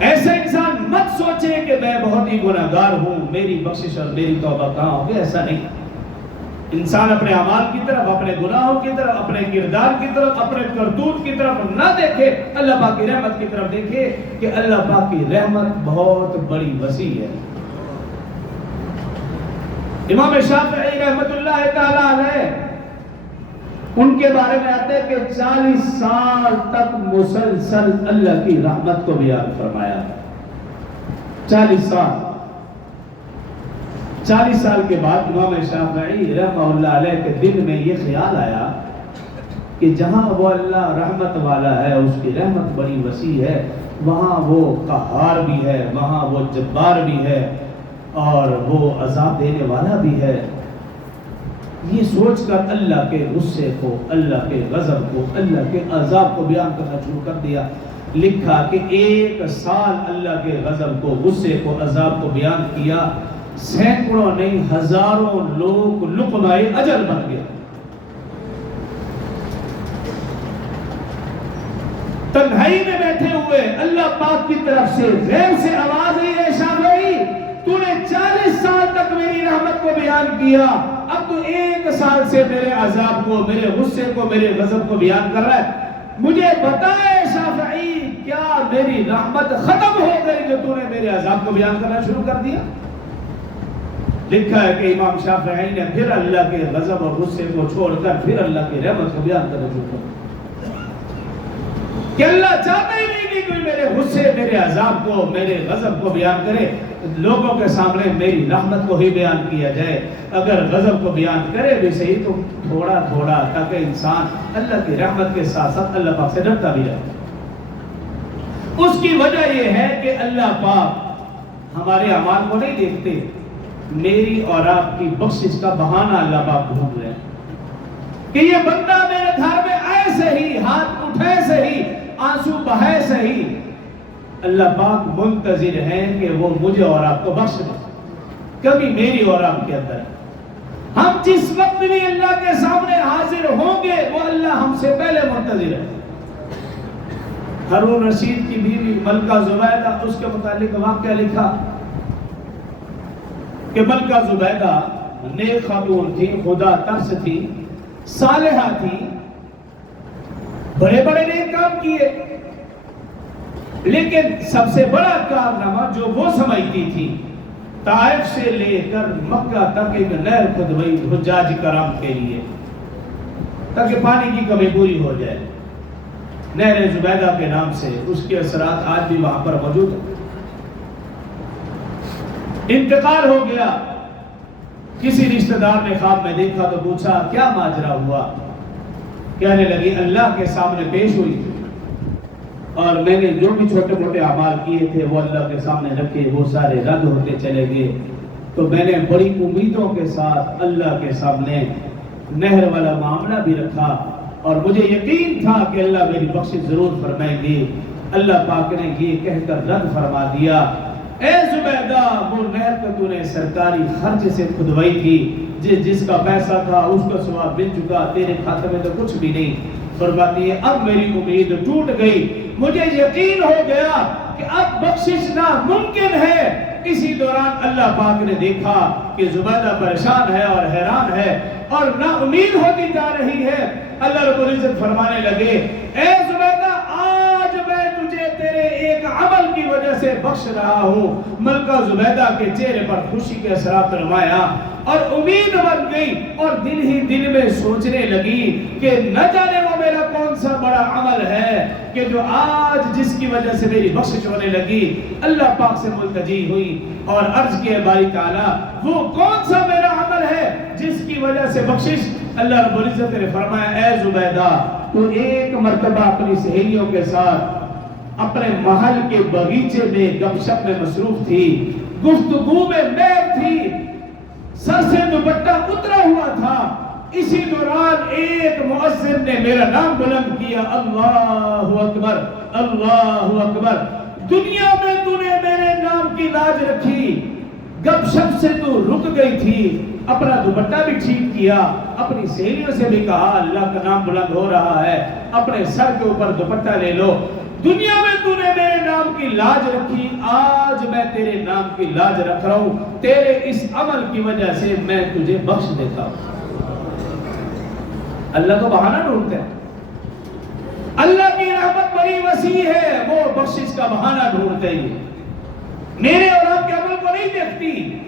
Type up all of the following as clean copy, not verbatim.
ایسا انسان مت سوچے کہ میں بہت ہی گناہگار ہوں، میری بخشش اور میری توبہ کہاں ہوگی، ایسا نہیں۔ انسان اپنے اعمال کی طرف، اپنے گناہوں کی طرف، اپنے کردار کی طرف، اپنے کرتوت کی طرف نہ دیکھے، اللہ پاک کی رحمت کی طرف دیکھے کہ اللہ پاک کی رحمت بہت بڑی وسیع ہے۔ امام شافعی رحمت اللہ تعالی علیہ، ان کے بارے میں آتے ہیں کہ 40 سال تک مسلسل اللہ کی رحمت کو بیان فرمایا۔ 40 سال کے بعد امام شافعی رحمہ اللہ علیہ کے دل میں یہ خیال آیا کہ جہاں وہ اللہ رحمت والا ہے، اس کی رحمت بڑی وسیع ہے، وہاں وہ قہار بھی ہے، وہاں وہ جبار بھی ہے، اور وہ عذاب دینے والا بھی ہے۔ یہ سوچ کر اللہ کے غصے کو، اللہ کے غضب کو، اللہ کے عذاب کو بیان کرنا شروع کر دیا۔ لکھا کہ 1 سال اللہ کے غضب کو، غصے کو، عذاب کو بیان کیا، سینکڑوں نہیں ہزاروں لوگ لقمۂ اجل بن گئے۔ تنہائی میں بیٹھے ہوئے اللہ پاک کی طرف سے غیب سے آواز آئی، اے شافعی تو نے 40 سال تک میری رحمت کو بیان کیا، اب تو 1 سال سے میرے عذاب کو، میرے غصے کو، میرے غضب کو بیان کر رہا ہے۔ مجھے بتا اے شافعی، کیا میری رحمت ختم ہو گئی جو تو نے میرے عذاب کو بیان کرنا شروع کر دیا؟ لکھا ہے کہ امام شافعی نے پھر اللہ کے غضب اور غصے کو چھوڑ کر پھر اللہ کی رحمت کو بیان کرنا شروع کر دیا، کہ اللہ چاہتا ہی نہیں کہ کوئی میرے غصے، میرے عذاب کو، میرے غضب کو بیان کرے، لوگوں کے سامنے میری رحمت کو ہی بیان کیا جائے۔ اگر غضب کو بیان کرے بھی صحیح تو تھوڑا تھوڑا، تاکہ انسان اللہ کی رحمت کے ساتھ ساتھ اللہ پاک سے ڈرتا بھی رہے۔ اس کی وجہ یہ ہے کہ اللہ پاک ہمارے اعمال کو نہیں دیکھتے، میری اور آپ کی بخشش کا بہانہ اللہ پاک ڈھونڈ رہے ہیں کہ یہ بندہ میرے گھر میں آئے صحیح، ہاتھ اٹھائے صحیح، آنسو بہائے صحیح، اللہ پاک منتظر ہے کہ وہ مجھے اور آپ کو بخش دے۔ کبھی میری اور آپ کے اندر ہم جس وقت بھی اللہ کے سامنے حاضر ہوں گے، وہ اللہ ہم سے پہلے منتظر ہے۔ ہارون رشید کی بیوی ملکہ زبیدہ، اس کے متعلق واقعہ لکھا کہ ملکہ زبیدہ نیک خاتون تھی، خدا ترس تھی، صالحہ تھی، بڑے بڑے نیک کام کیے، لیکن سب سے بڑا کارنامہ جو وہ سمجھتی تھی، طائف سے لے کر مکہ تک ایک نہر کھدوائی حجاج کرام کے لیے، تاکہ پانی کی کمی پوری ہو جائے، نہر زبیدہ کے نام سے۔ اس کے اثرات آج بھی وہاں پر موجود ہیں۔ انتقال ہو گیا، کسی رشتہ دار نے خواب میں دیکھا تو پوچھا کیا ماجرا ہوا؟ کہنے لگی اللہ کے سامنے پیش ہوئی اور میں نے جو بھی چھوٹے موٹے اعمال کیے تھے وہ اللہ کے سامنے رکھے، وہ سارے رد ہوتے چلے گئے، تو میں نے بڑی امیدوں کے ساتھ اللہ کے سامنے نہر والا معاملہ بھی رکھا، اور مجھے یقین تھا کہ اللہ میری بخشش ضرور فرمائیں گے۔ اللہ پاک نے یہ کہہ کر رد فرما دیا، اے زبیدہ وہ نہر کو تو نے سرکاری خرچ سے کھدوائی تھی، جس کا پیسہ تھا اس کا ثواب مل چکا، تیرے کھاتے میں تو کچھ بھی نہیں۔ فرماتی ہے اب میری امید ٹوٹ گئی، مجھے یقین ہو گیا کہ اب بخشش ناممکن ہے۔ اسی دوران اللہ پاک نے دیکھا کہ زبیدہ پریشان ہے اور حیران ہے اور نا امید ہوتی جا رہی ہے۔ اللہ رب العزت فرمانے لگے، اے زبیدہ آج میں تجھے تیرے ایک عمل کی وجہ سے بخش رہا ہوں۔ ملکہ زبیدہ کے چہرے پر خوشی کے اثرات نمایا اور امید بن گئی، اور دل ہی دل میں سوچنے لگی کہ نہ جانے وہ میرا کون سا بڑا عمل ہے کہ جو آج جس کی وجہ سے میری بخشش ہونے لگی۔ اللہ پاک سے ملتجی ہوئی اور عرض کیا باری تعالیٰ وہ کون سا میرا عمل ہے جس کی وجہ سے بخشش؟ اللہ رب العزت نے فرمایا، اے زبیدہ تو ایک مرتبہ اپنی سہیلیوں کے ساتھ اپنے محل کے باغیچے میں گپ شپ میں مصروف تھی، گفتگو میں محو تھی، سر سے دوپٹہ اترا ہوا تھا، اسی دوران ایک مؤذن نے میرا نام بلند کیا، اللہ اکبر اللہ اکبر۔ دنیا میں تو نے میرے نام کی لاج رکھی، گپ شپ سے تو رک گئی تھی، اپنا دوپٹہ بھی ٹھیک کیا، اپنی سہیلیوں سے بھی کہا اللہ کا نام بلند ہو رہا ہے، اپنے سر کے اوپر دوپٹہ لے لو۔ دنیا میں تو نے میرے نام کی لاج رکھی، آج میں تیرے نام کی لاج رکھ رہا ہوں، تیرے اس عمل کی وجہ سے میں تجھے بخش دیتا ہوں۔ اللہ کو بہانہ ڈھونڈتے ہیں، اللہ کی رحمت بڑی وسیع ہے، وہ بخشش کا بہانہ ڈھونڈتے ہیں، میرے اور آپ کے عمل کو نہیں دیکھتی۔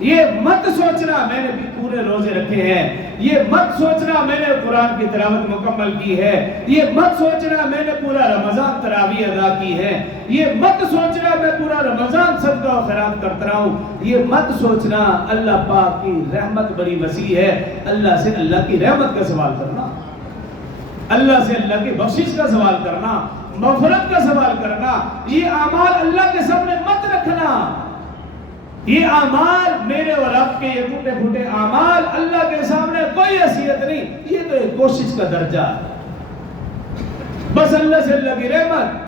یہ مت سوچنا میں نے بھی پورے روزے رکھے ہیں، یہ مت سوچنا میں نے قرآن کی تلاوت مکمل کی ہے، یہ مت سوچنا میں نے پورا رمضان تراویح ادا کی ہے، یہ مت سوچنا میں پورا رمضان صدقہ و خیرات کرتا رہا ہوں، یہ مت سوچنا۔ اللہ پاک کی رحمت بڑی وسیع ہے، اللہ سے اللہ کی رحمت کا سوال کرنا، اللہ سے اللہ کی بخشش کا سوال کرنا، مغفرت کا سوال کرنا۔ یہ اعمال اللہ کے سامنے مت رکھنا، یہ اعمال میرے اور آپ کے یہ ٹوٹے پھوٹے اعمال اللہ کے سامنے کوئی حیثیت نہیں، یہ تو ایک کوشش کا درجہ ہے، بس اللہ سے اللہ کی رحمت